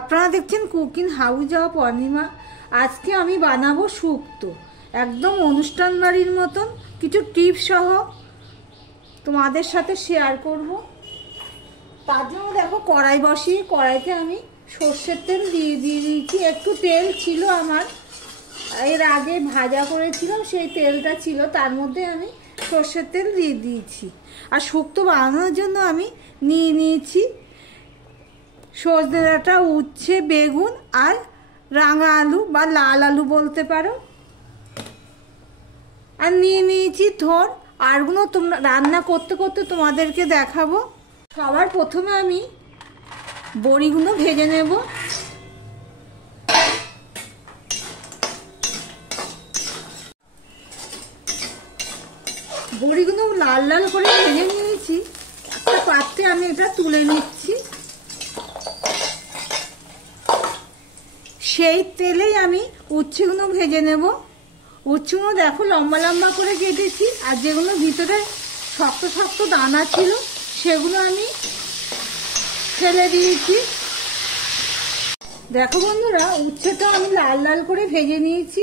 আপনারা দেখছেন cooking house of Anima. আজকে আমি বানাবো শুক্তো, একদম অনুষ্ঠান বাড়ির মতন কিছু টিপস সহ তোমাদের সাথে শেয়ার করব। তার জন্য দেখো কড়াই বসিয়ে কড়াইতে আমি সর্ষের তেল দিয়ে দিয়েছি। একটু তেল ছিল আমার, এর আগে ভাজা করেছিলাম, সেই তেলটা ছিল, তার মধ্যে আমি সর্ষের তেল দিয়ে দিয়েছি। আর শুক্তো বানানোর জন্য আমি নিয়েছি সজনে ডাঁটা, উচ্ছে, বেগুন আর রাঙা আলু বা লাল আলু বলতে পারো। আর নিয়েছি থোর। আরগুলো তোমরা রান্না করতে করতে তোমাদেরকে দেখাবো। সবার প্রথমে আমি বড়িগুলো ভেজে নেব। বড়িগুলো লাল লাল করে ভেজে নিয়েছি। একটা পাত্রে আমি এটা তুলে নিচ্ছি। সেই তেলেই আমি উচ্ছেগুলো ভেজে নেব। উচ্ছেগুলো দেখো লম্বা লম্বা করে কেটেছি, আর যেগুলো ভিতরে শক্ত শক্ত দানা ছিল সেগুলো আমি ফেলে দিয়েছি। দেখো বন্ধুরা, উচ্ছেটা আমি লাল লাল করে ভেজে নিয়েছি।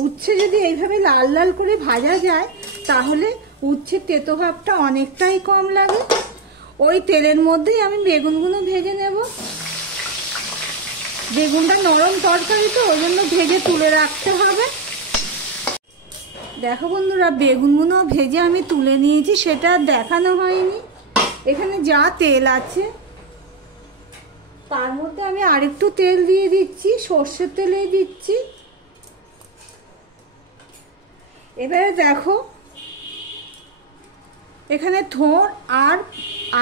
উচ্ছে যদি এইভাবে লাল লাল করে ভাজা যায় তাহলে উচ্ছের তেতো ভাবটা অনেকটাই কম লাগে। ওই তেলের মধ্যেই আমি বেগুনগুলো ভেজে নেব। বেগুনটা নরম তরকারি তো, ওই জন্য ভেজে তুলে রাখতে হবে। দেখো বন্ধুরা, বেগুনগুলো ভেজে আমি তুলে নিয়েছি, সেটা দেখানো হয়নি। এখানে যা তেল আছে তার মধ্যে আমি আরেকটু তেল দিয়ে দিচ্ছি, সর্ষের তেলেই দিচ্ছি। এবারে দেখো এখানে থোড় আর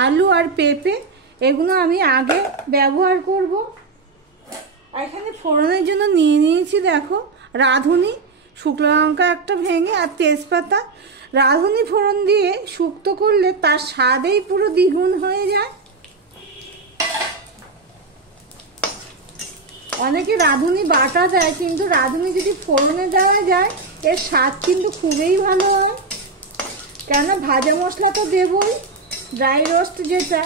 আলু আর পেঁপে এগুলো আমি আগে ব্যবহার করব। আর এখানে ফোড়নের জন্য নিয়েছি দেখো রাঁধুনি, শুকনো লঙ্কা একটা ভেঙে আর তেজপাতা। রাঁধুনি ফোড়ন দিয়ে শুক্তো করলে তার স্বাদেই পুরো দ্বিগুণ হয়ে যায়। অনেকে রাঁধুনি বাটা দেয়, কিন্তু রাঁধুনি যদি ফোড়নে দেওয়া যায় এর স্বাদ কিন্তু খুবই ভালো হয়। কেন ভাজা মশলা তো দেবই, ড্রাই রোস্ট যেটা,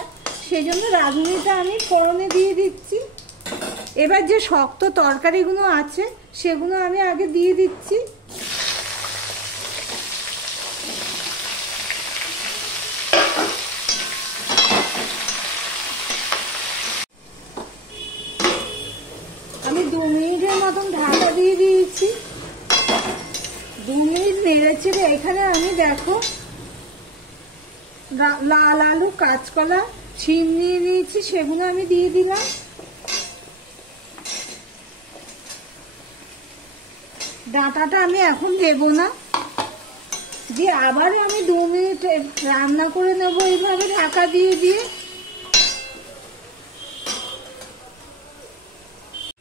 সেই জন্য রাঁধুনিটা আমি ফোড়নে দিয়ে দিচ্ছি। এবার যে শক্ত তরকারিগুলো আছে সেগুলো আমি আগে দিয়ে দিচ্ছি। আমি 2 মিনিটের মতন ঢাকা দিয়ে দিয়েছি। 2 মিনিট নেড়েছি। এখানে আমি দেখো লাল আলু, কাঁচকলা, শিম নিয়ে নিয়েছি, সেগুলো আমি দিয়ে দিলাম। ডাঁটাটা আমি এখন দেব না, দিয়ে আবার আমি 2 মিনিট রান্না করে নেব এইভাবে ঢাকা দিয়ে দিয়ে।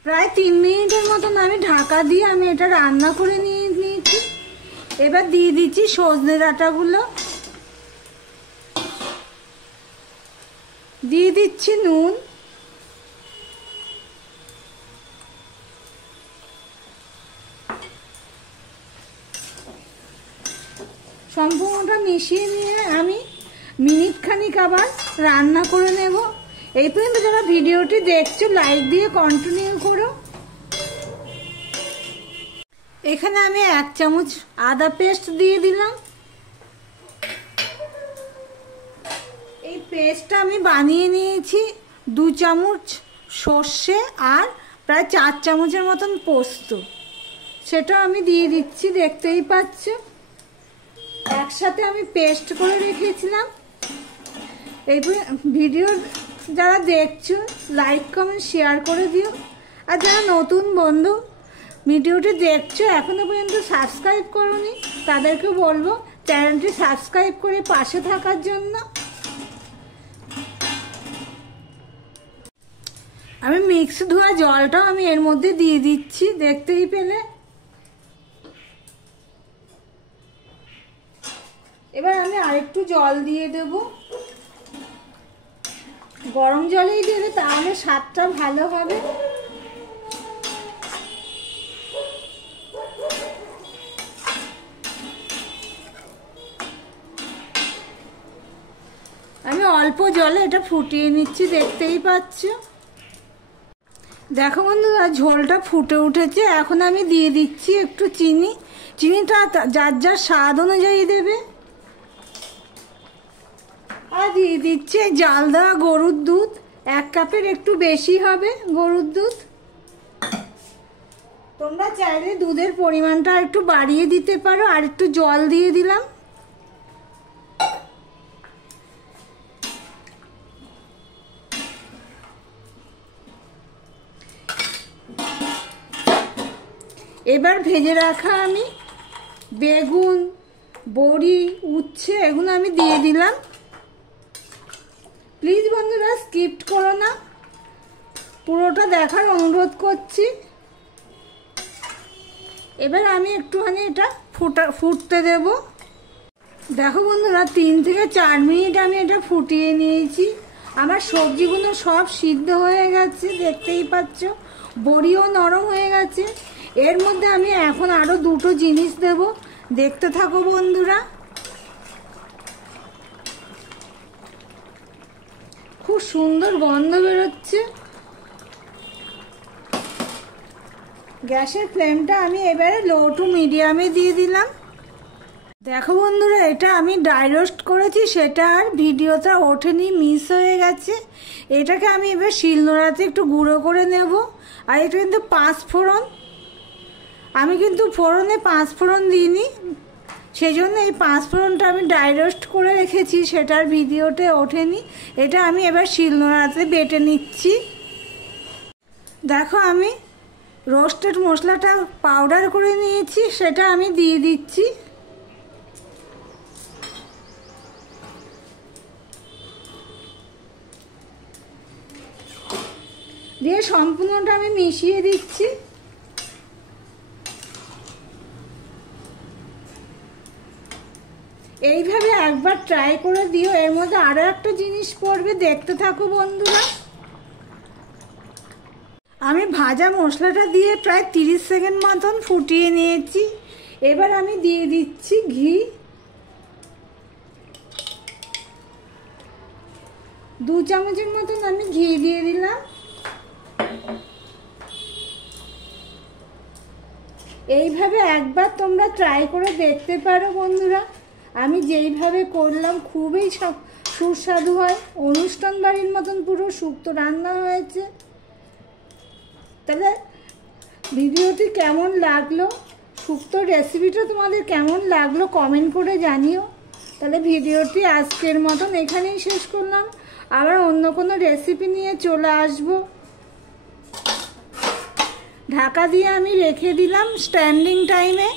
প্রায় 3 মিনিটের মতন আমি ঢাকা দিয়ে আমি এটা রান্না করে নিয়েছি। এবার দিয়ে দিচ্ছি সজনে ডাঁটাগুলো, দিয়ে দিচ্ছি নুন, সম্পূর্ণটা মিশিয়ে নিয়ে আমি মিনিট খানিক আবার রান্না করে নেব। এই পর্যন্ত যারা ভিডিওটি দেখছো লাইক দিয়ে কন্টিনিউ করো। এখানে আমি 1 চামচ আদা পেস্ট দিয়ে দিলাম। এই পেস্টটা আমি বানিয়ে নিয়েছি। 2 চামচ সর্ষে আর প্রায় 4 চামচের মতন পোস্ত, সেটা আমি দিয়ে দিচ্ছি, দেখতেই পাচ্ছ। একসাথে আমি পেস্ট করে রেখেছিলাম। এই ভিডিও যারা দেখছো লাইক কমেন্ট শেয়ার করে দিও। আর যারা নতুন বন্ধু ভিডিওটি দেখছো এখনো পর্যন্ত সাবস্ক্রাইব করোনি, তাদেরকে বলবো চ্যানেলটি সাবস্ক্রাইব করে পাশে থাকার জন্য। আমি মিক্স ধোয়া জলটাও আমি এর মধ্যে দিয়ে দিচ্ছি, দেখতেই পেলে। এবার আমি আরেকটু জল দিয়ে দেব। গরম জলেই দেবে, তাহলে স্বাদটা ভালো হবে। আমি অল্প জলে এটা ফুটিয়ে নিচ্ছি, দেখতেই পাচ্ছ। দেখো বন্ধুরা ঝোলটা ফুটে উঠেছে, এখন আমি দিয়ে দিচ্ছি একটু চিনি। চিনিটা যার যার স্বাদ অনুযায়ী দেবে। আর দিয়ে দিচ্ছি জাল দেওয়া গরুর দুধ, 1 কাপের একটু বেশি হবে গরুর দুধ। তোমরা চাইলে দুধের পরিমাণটা একটু বাড়িয়ে দিতে পারো। আর একটু জল দিয়ে দিলাম। এবার ভেজে রাখা আমি বেগুন, বড়ি, উচ্ছে এগুলো আমি দিয়ে দিলাম। প্লিজ বন্ধুরা স্কিপ করো না, পুরোটা দেখার অনুরোধ করছি। এবার আমি একটুখানি এটা ফুটতে দেব। দেখো বন্ধুরা 3 থেকে 4 মিনিট আমি এটা ফুটিয়ে নিয়েছি। আমার সবজিগুলো সব সিদ্ধ হয়ে গেছে, দেখতেই পাচ্ছ। বড়িও নরম হয়ে গেছে। এর মধ্যে আমি এখন আরো 2টো জিনিস দেব, দেখতে থাকো বন্ধুরা। খুব সুন্দর গন্ধ বেরোচ্ছে। গ্যাসের ফ্লেমটা আমি এবারে লো টু মিডিয়ামে দিয়ে দিলাম। দেখো বন্ধুরা এটা আমি ড্রাই রোস্ট করেছি, সেটা আর ভিডিওটা ওঠেনি, মিস হয়ে গেছে। এটাকে আমি এবার শিলনোড়াতে একটু গুঁড়ো করে নেব। আর এটা কিন্তু 5 ফোড়ন, আমি কিন্তু ফোড়নে 5 ফোড়ন দিইনি, সেই জন্য এই 5 ফোড়নটা আমি ড্রাই রোস্ট করে রেখেছি, সেটার ভিডিওতে ওঠেনি। এটা আমি এবার শিলনোড়াতে বেটে নিচ্ছি। দেখো আমি রোস্টেড মশলাটা পাউডার করে নিয়েছি, সেটা আমি দিয়ে দিচ্ছি। দিয়ে সম্পূর্ণটা আমি মিশিয়ে দিচ্ছি। এইভাবে একবার ট্রাই করে দিও। এর মধ্যে আরো একটা জিনিস পড়বে, দেখতে থাকো বন্ধুরা। আমি ভাজা মশলাটা দিয়ে প্রায় 30 সেকেন্ড মতন ফুটিয়ে নিয়েছি। এবার আমি দিয়ে দিচ্ছি ঘি, 2 চামচের মতন আমি ঘি দিয়ে দিলাম। এইভাবে একবার তোমরা ট্রাই করে দেখতে পারো বন্ধুরা। আমি যেইভাবে করলাম খুবই সুস্বাদু হয়, অনুষ্ঠান বাড়ির মতন পুরো শুক্তো রান্না হয়েছে। তাহলে ভিডিওটি কেমন লাগলো, শুক্তোর রেসিপিটা তোমাদের কেমন লাগলো কমেন্ট করে জানিও। তাহলে ভিডিওটি আজকের মতন এখানেই শেষ করলাম। আবার অন্য কোনো রেসিপি নিয়ে চলে আসব। ঢাকা দিয়ে আমি রেখে দিলাম স্ট্যান্ডিং টাইমে।